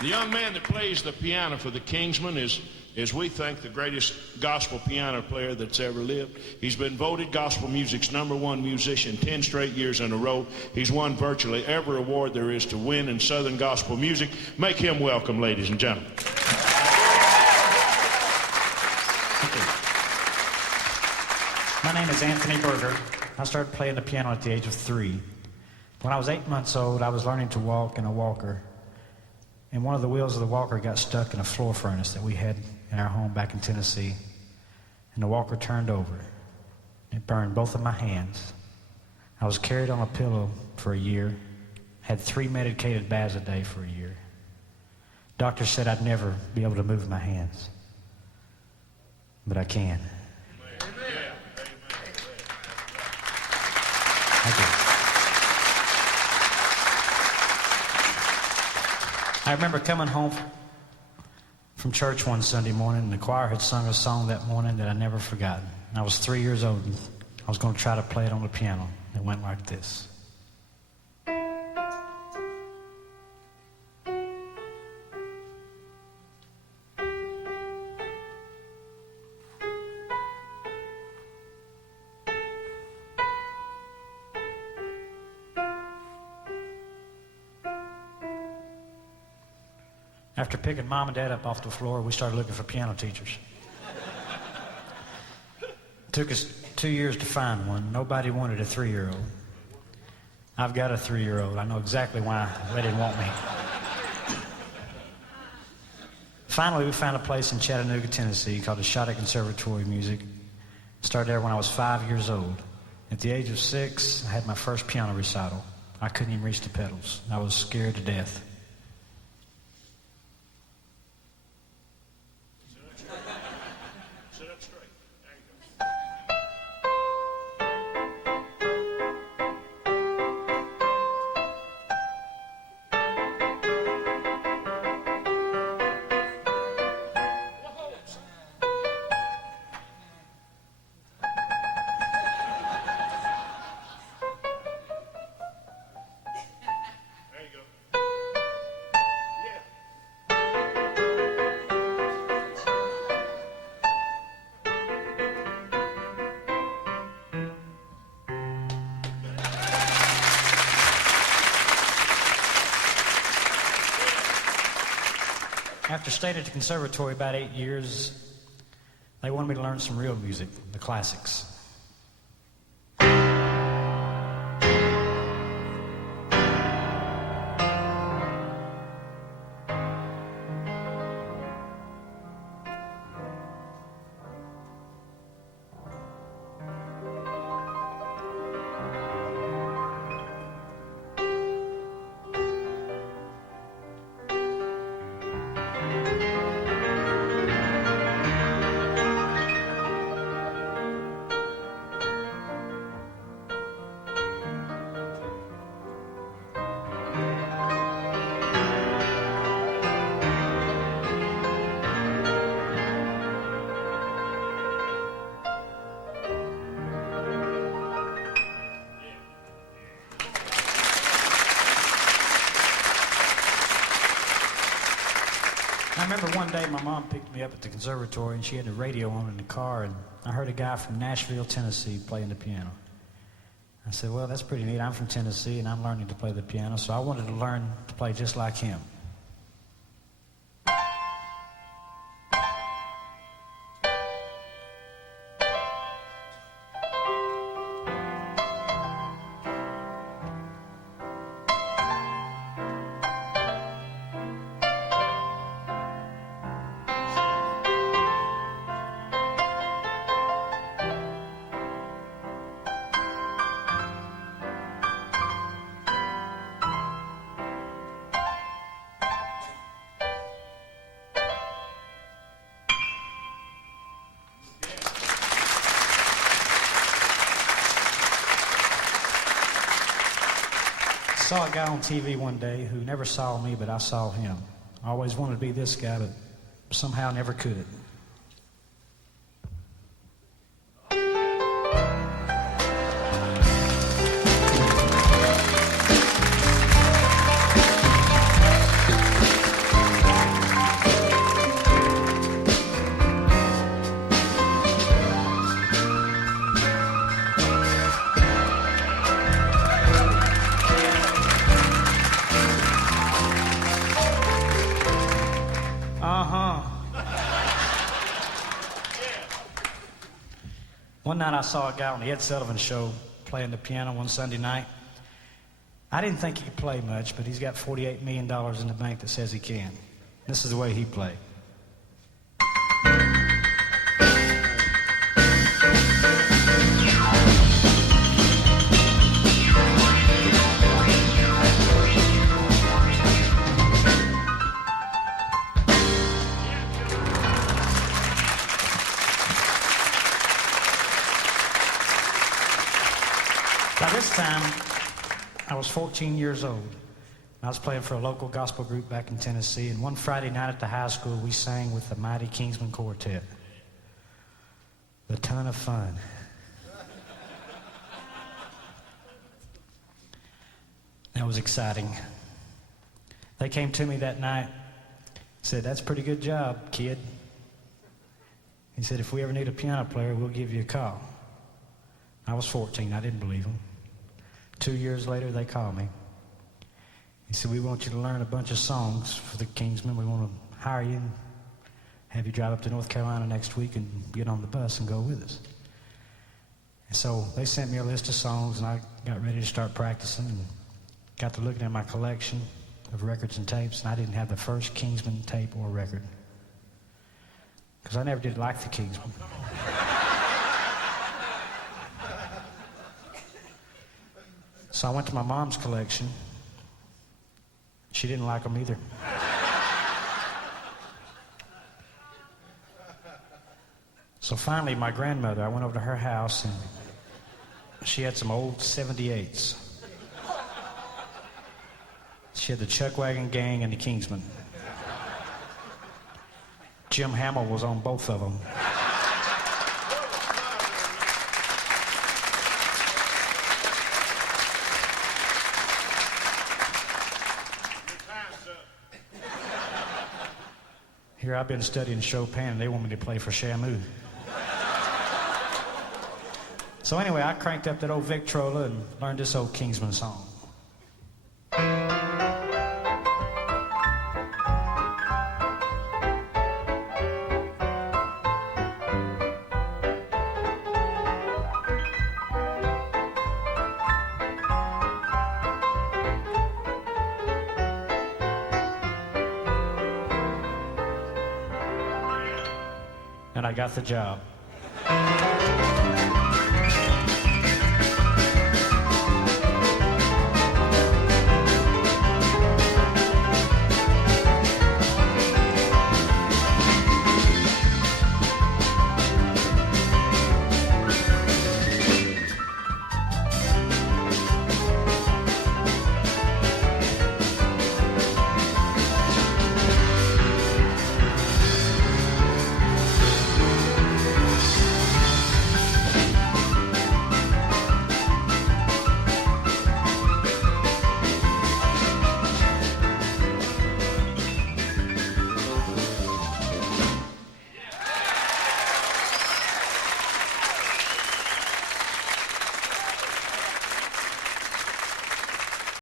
The young man that plays the piano for the Kingsmen is we think, the greatest gospel piano player that's ever lived. He's been voted gospel music's #1 musician 10 straight years in a row. He's won virtually every award there is to win in Southern gospel music. Make him welcome, ladies and gentlemen. My name is Anthony Berger. I started playing the piano at the age of 3. When I was 8 months old, I was learning to walk in a walker, and one of the wheels of the walker got stuck in a floor furnace that we had in our home back in Tennessee, and the walker turned over. It burned both of my hands. I was carried on a pillow for a year, had 3 medicated baths a day for a year. Doctor said I'd never be able to move my hands, but I can. Thank you. I remember coming home from church one Sunday morning, and the choir had sung a song that morning that I never forgotten. I was 3 years old, and I was going to try to play it on the piano. It went like this. After picking Mom and Dad up off the floor, we started looking for piano teachers. It took us 2 years to find one. Nobody wanted a 3-year-old. I've got a 3-year-old. I know exactly why they didn't want me. Finally, we found a place in Chattanooga, Tennessee called the Shoddy Conservatory of Music. Started there when I was 5 years old. At the age of 6, I had my first piano recital. I couldn't even reach the pedals. I was scared to death. After staying at the conservatory about 8 years, they wanted me to learn some real music, the classics. I remember one day my mom picked me up at the conservatory and she had the radio on in the car, and I heard a guy from Nashville, Tennessee playing the piano. I said, well, that's pretty neat. I'm from Tennessee and I'm learning to play the piano, so I wanted to learn to play just like him. I saw a guy on TV one day who never saw me, but I saw him. I always wanted to be this guy, but somehow never could. One night I saw a guy on the Ed Sullivan Show playing the piano one Sunday night. I didn't think he could play much, but he's got $48 million in the bank that says he can. This is the way he played. By this time, I was 14 years old. I was playing for a local gospel group back in Tennessee, and one Friday night at the high school, we sang with the mighty Kingsmen Quartet. A ton of fun. That was exciting. They came to me that night, said, "That's a pretty good job, kid." He said, "If we ever need a piano player, we'll give you a call." I was 14. I didn't believe him. 2 years later, they called me. He said, "We want you to learn a bunch of songs for the Kingsmen. We want to hire you and have you drive up to North Carolina next week and get on the bus and go with us." And so they sent me a list of songs, and I got ready to start practicing and got to looking at my collection of records and tapes, and I didn't have the first Kingsmen tape or record because I never did like the Kingsmen. So I went to my mom's collection. She didn't like them either. So finally, my grandmother, I went over to her house, and she had some old 78s. She had the Chuck Wagon Gang and the Kingsmen. Jim Hamill was on both of them. Here I've been studying Chopin, and they want me to play for Shamu. So anyway, I cranked up that old Victrola and learned this old Kingsman song. And I got the job.